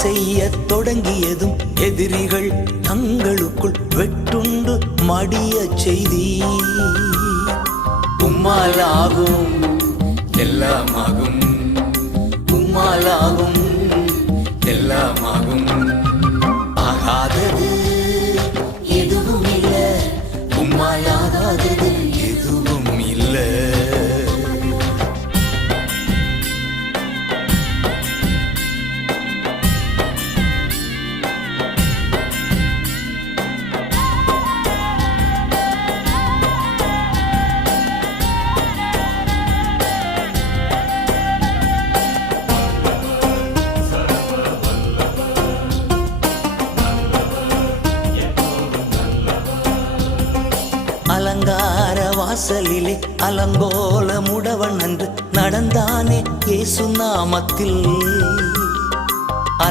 செய்ய தொடங்கியதும் எதிரிகள் தங்களுக்குள் வெட்டுண்டு மடிய செய்தி. உம்மாலாகும் எல்லாமாகும், உம்மாலாகும் எல்லாமாகும். ஆகாதது எதுவும் இல்லை, உம்மாலாகாதது எதுவும் இல்லை. அலங்கார வாசலிலே அலங்கோல முடவன் அன்று நடந்தானே இயேசு நாமத்தில்.